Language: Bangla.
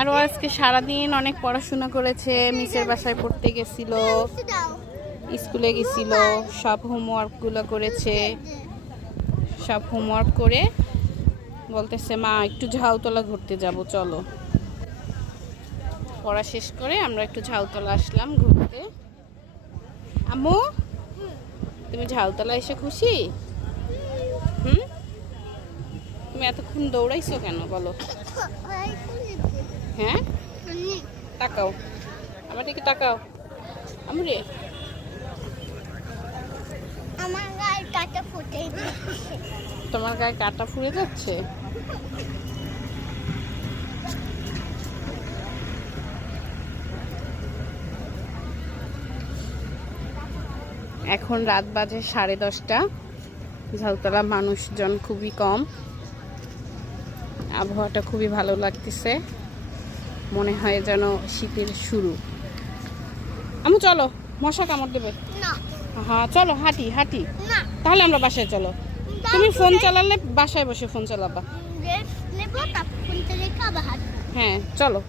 আরও আজকে সারাদিন অনেক পড়াশোনা করেছে, মিসের বাসায় পড়তে গেছিল, স্কুলে গেছিল, সব হোমওয়ার্কগুলো করেছে। সব হোমওয়ার্ক করে বলতেছে, মা, একটু ঝাউতলা ঘুরতে যাব, চলো। পড়া শেষ করে আমরা একটু ঝাউতলা আসলাম ঘুরতে। আম্মু, তুমি ঝাউতলা এসে খুশি? তুমি এতক্ষণ দৌড়াইছো কেন বলো? হ্যাঁ? তাকাও। আমার দিকে তাকাও। আমরে। আমার গায়ে কাটা ফুটে তোমার গায়ে কাটা ফুরে যাচ্ছে? এখন রাত বাজে সাড়ে দশটা। ঝালতলা মানুষজন খুবই কম। আবহাওয়াটা খুবই ভালো লাগতেছে। মনে হয় যেন শীতের শুরু। আমি চলো। মশা কামড় দেবে। হ্যাঁ চলো হাঁটি হাঁটি। তাহলে আমরা বাসায় চলো। তুমি ফোন চালালে বাসায় বসে ফোন চালাবা। হ্যাঁ চলো।